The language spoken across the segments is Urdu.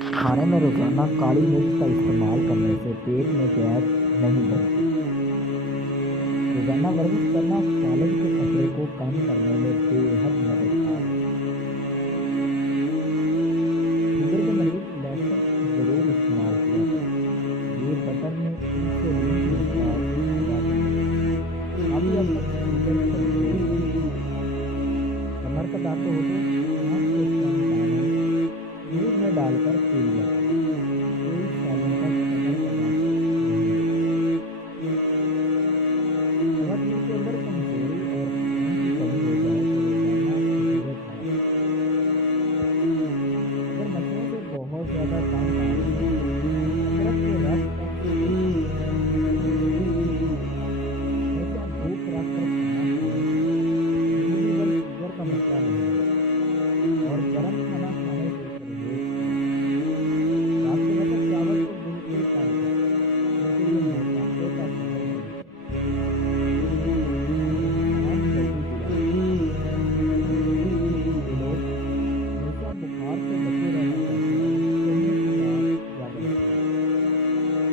کھانے میں روزانہ کالی مرچ کا استعمال کرنے سے پیٹ میں گیس نہیں بنتی۔ روزانہ ورزش کرنا فالج کے خطرے کو کم کرنے میں بے حد مددگار ہے۔ شوگر کے مریض لہسن ضرور استعمال کیا کریں، یہ بدن میں انسولین کی مقدار کو پورا کرتا ہے۔ کافی حد تک شوگر کنٹرول کرتا ہے۔ کمر کا درد ہو تو 5 سے 6 دانے دودھ میں ڈال کر پی لیا کریں، کئی سالوں تک کمر کا درد نہیں ہوتا۔ خواتین کے اندر کمزوری اور خون کی کمی ہو جائے تو روزانہ کھجوریں کھایا کریں۔ اگر مسلوں سے بہت زیادہ تنگ آ رہی ہو تو ادرک کے رس کا سیون کریں۔ ہمیشہ بھوک رکھ کر کھانا کھانے سے کسی بھی وقت شوگر کا مسئلہ نہیں ہوتا، اور گرم کھانا کھانے سے پرہیز کریں۔ رات کے وقت چاول کو بالکل کم کریں کیونکہ یہ موٹاپے کا سبب بنتے ہیں۔ انسان جلدی بیمار پڑتا ہے۔ جو لوگ ہمیشہ بخار سے بچے رہنا چاہتے ہیں چنے کی دال زیادہ استعمال کریں۔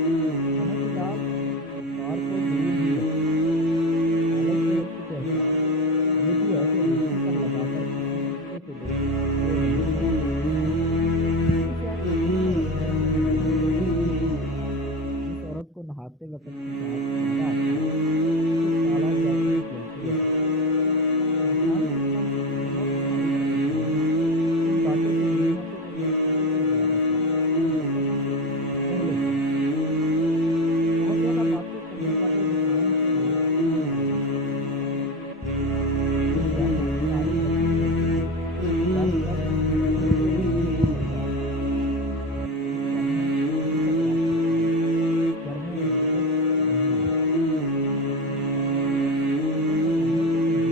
چنے کی دال بخار کو دور ہی رکھتی ہے۔ پالک صحت کی پہچان یہ بھی ہے کہ روٹی پر لگا کر کسی حصے سے دوسرے حصے نہیں کھاتے۔ کسی شاید روٹی پر اپنے انگلی نہ رکھیں۔ جس عورت کو نہاتے وقت پیشاب زیادہ آتا ہے اسے کالا جادو جلدی اثر کرتا ہے۔ انسان کے پاس بہت ساری پریشانیاں ان باتوں سے جڑی ہیں کہ وہ دوسروں سے زیادہ کرتا ہے۔ پہلے سوال: بہت زیادہ باتیں کرنے والے انسان سے لوگ کیوں ناراض ہوتے ہیں؟ یہ جاننا تعلیم رکھنے ضروری ہے کہ ڈر کب کمزوری بن جاتا ہے۔ اس پر ہم اسی پر بات کرتے ہیں۔ ڈر میں غربت نہیں ہوتی۔ اگر میں سامنے سے کوئی دور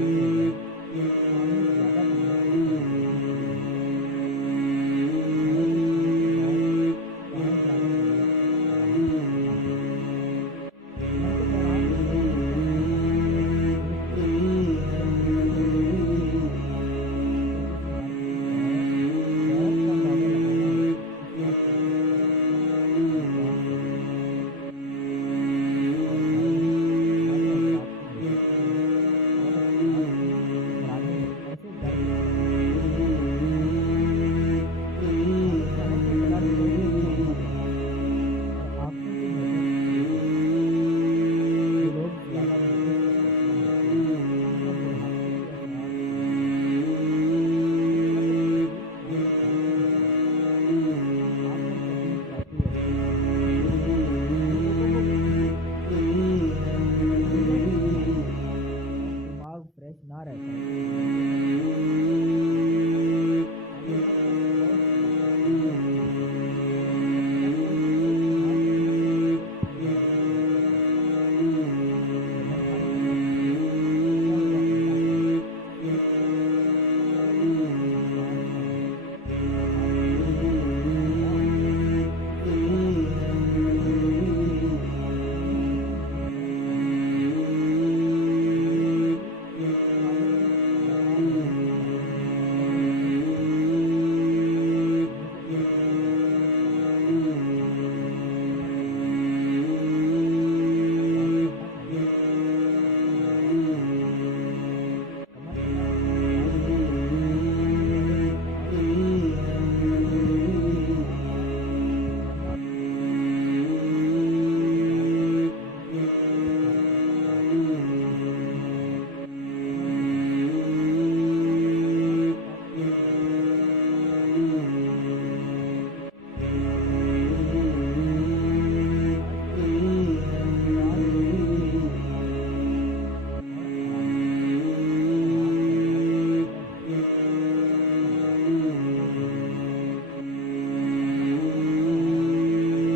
ہو جائے تو سامنے زیادہ بننے سے کمزوری شروع ہو جاتی ہے۔ کھانے کے کھانے کے بعد بائیں جانب بیٹھ کر آرام سے کھانا چاہیے۔ سفر کے دوران ٹیبل پر کھانا اور ایک روٹی صرف ایک روٹی کھانا اگر کسی مارکیٹنگ اور ڈائٹ کا اندازہ لگانا ہو تو اس وقت صرف کام نہیں کرتا۔ اس اور گھر میں ہمارے اوقات کی بچت میں اور اخراج کی نگرانی میں ایسے ڈر کو دور کیا جا سکتا ہے۔ کھانے کھانے سے ڈر تھوڑی دیر سامنا کرتا ہے اور آنکھوں کی نظر ٹوٹ جاتی ہے۔ جو لوگ زیادہ ورزش کے شوقین ہوتے ہیں ان پر بڑھاپے کے اثرات کم ہوتے ہیں۔ اس وقت مزید کھانے کھاتے ہیں تو دماغ پر کبھی جادو اثر نہیں کرتا۔ جو لوگوں کو بھولنے کی بیماری ہے اور دماغ فریش نہ رہتا تو وہ ورزش اچھی نہیں کر سکتے۔ کھانے وقت بہت سی غلطیاں کی جاتی ہیں۔ اگر کوئی شخص استعمال کرنے سے پہلے اپنی غذا جانچ کرتا ہے تو وزن کم کرنے کے لیے بچا ہوا انڈا کھائے، تلے ہوئے پکوان نہ کھائے اور خاص طور پر میدا ہوتا ہے اسے زیادہ استعمال نہ کرے۔ اپنی جسم کی صحت جاننے کے لیے ضروری چیز کھانے میں لگا رہنے سے پہلے وزن چیک کرنا ہے۔ کھانے سے پہلے اپنے وزن کا اندازہ ضرور کرنا چاہیے۔ بات کرنا چاہیے اپنے وزن کے بارے میں۔ کمر کا درد علاج میں سب سے پہلے مساج اور ٹینشن ریلیف ماسک روزانہ تھوڑی دیر اس کے ساتھ میوزک لگا کر ماساج کریں۔ کمر کے درد کمر کا درد ایک معمولی صحت کی علامت ہے۔ کمر کا درد عام ہے، مساج کریں اور مساج تھوڑی دیر مساج کریں اور آرام کریں۔ آرام کرنا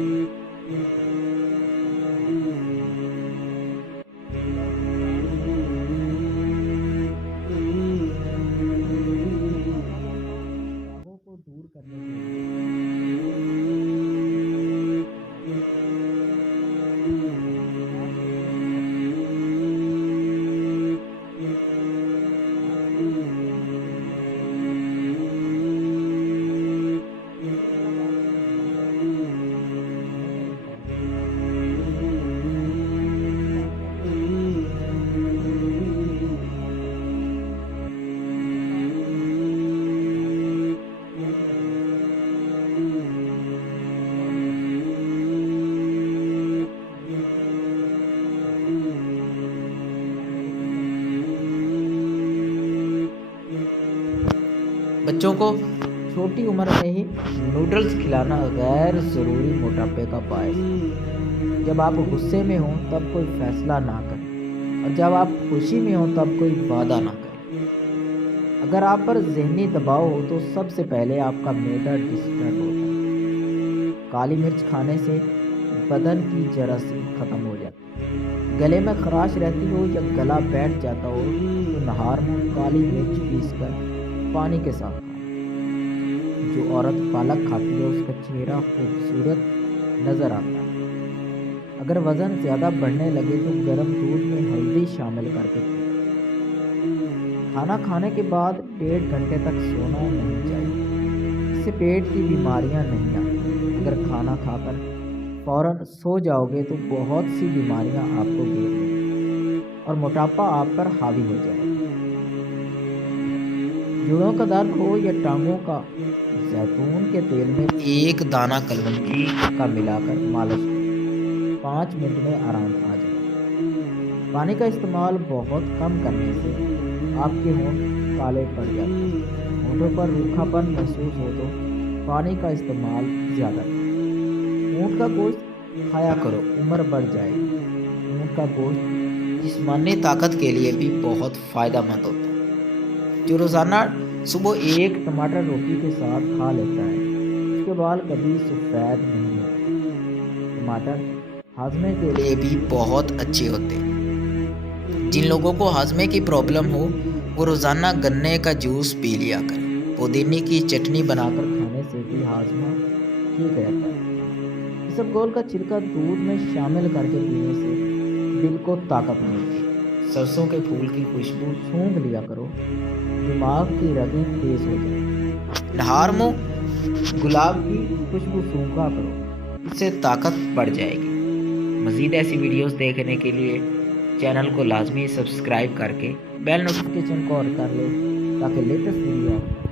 بہتر ہے کیونکہ مساج کمزوری نہیں ہوتی۔ روزانہ کمر کا آرام کریں اور درد کا آرام حاصل کریں۔ صبح چائے یا کافی پینا صحت کے لیے اچھا ہے۔ بعض اوقات لوگ خوابوں کو دور کرنے کے لیے شور موسیقی یا استماع کرتے ہیں۔ استماع سوچنے میں مدد کرتا ہے۔ خاص طور پر نیند میں دیر تک جاگنے والے لوگ۔ اس کے علاوہ بچوں کو چھوٹی عمر میں ہی نوڈلز کھلانا غیر ضروری موٹاپے کا باعث ہے۔ جب آپ غصے میں ہوں تب کوئی فیصلہ نہ کریں، اور جب آپ خوشی میں ہوں تب کوئی وعدہ نہ کریں۔ اگر آپ پر ذہنی دباؤ ہو تو سب سے پہلے آپ کا معدہ ڈسٹرب ہوتا ہے۔ کالی مرچ کھانے سے بدن کی جراثیم ختم ہو جاتی ہے۔ گلے میں خراش رہتی ہو یا گلا بیٹھ جاتا ہو تو نہار میں کالی مرچ پیس کر پانی کے ساتھ کھائیں۔ جو عورت پالک کھاتی ہے اس کا چہرہ خوبصورت نظر آتا ہے۔ اگر وزن زیادہ بڑھنے لگے تو گرم دودھ میں ہلدی شامل کر کے پئیں۔ کھانا کھانے کے بعد 1.5 گھنٹے تک سونا نہیں چاہیے، اس سے پیٹ کی بیماریاں نہیں آتی۔ اگر کھانا کھا کر فوراً سو جاؤ گے تو بہت سی بیماریاں آپ کو گھیر لیں گی اور موٹاپا آپ پر حاوی ہو جائے گا۔ جوڑوں کا درد ہو یا ٹانگوں کا، زیتون کے تیل میں 1 دانہ کلونجی کا ملا کر مالش کریں، 5 منٹ میں آرام آ جائے گا۔ پانی کا استعمال بہت کم کرنے سے آپ کے ہونٹ کالے پڑ جاتے ہیں۔ ہونٹوں پر روکھا پن محسوس ہو تو پانی کا استعمال زیادہ کریں۔ اونٹ کا گوشت کھایا کرو، عمر بڑھ جائے گی۔ اونٹ کا گوشت جسمانی طاقت کے لیے بھی بہت فائدہ مند ہوتا ہے۔ جو روزانہ صبح 1 ٹماٹر روٹی کے ساتھ کھا لیتا ہے اس کے بال کبھی سفید نہیں ہوتے۔ ٹماٹر ہاضمے کے لیے بھی بہت اچھے ہوتے ہیں۔ جن لوگوں کو ہاضمے کی پرابلم ہو وہ روزانہ گنے کا جوس پی لیا کریں۔ پودینے کی چٹنی بنا کر کھانے سے بھی ہاضمہ ٹھیک رہتا ہے۔ اسبگول کا چھلکا دودھ میں شامل کر کے پینے سے دل کو طاقت ملتی ہے۔ سرسوں کے پھول کی خوشبو سونگھ لیا کرو، دماغ کی رگیں تیز ہو جائیں۔ نہار منہ گلاب کی خوشبو سونگھا کرو، اس سے طاقت بڑھ جائے گی۔ مزید ایسی ویڈیوز دیکھنے کے لیے چینل کو لازمی سبسکرائب کر کے بیل نوٹیفیکیشن کو آن کر لیں تاکہ لیٹسٹ ویڈیو آپ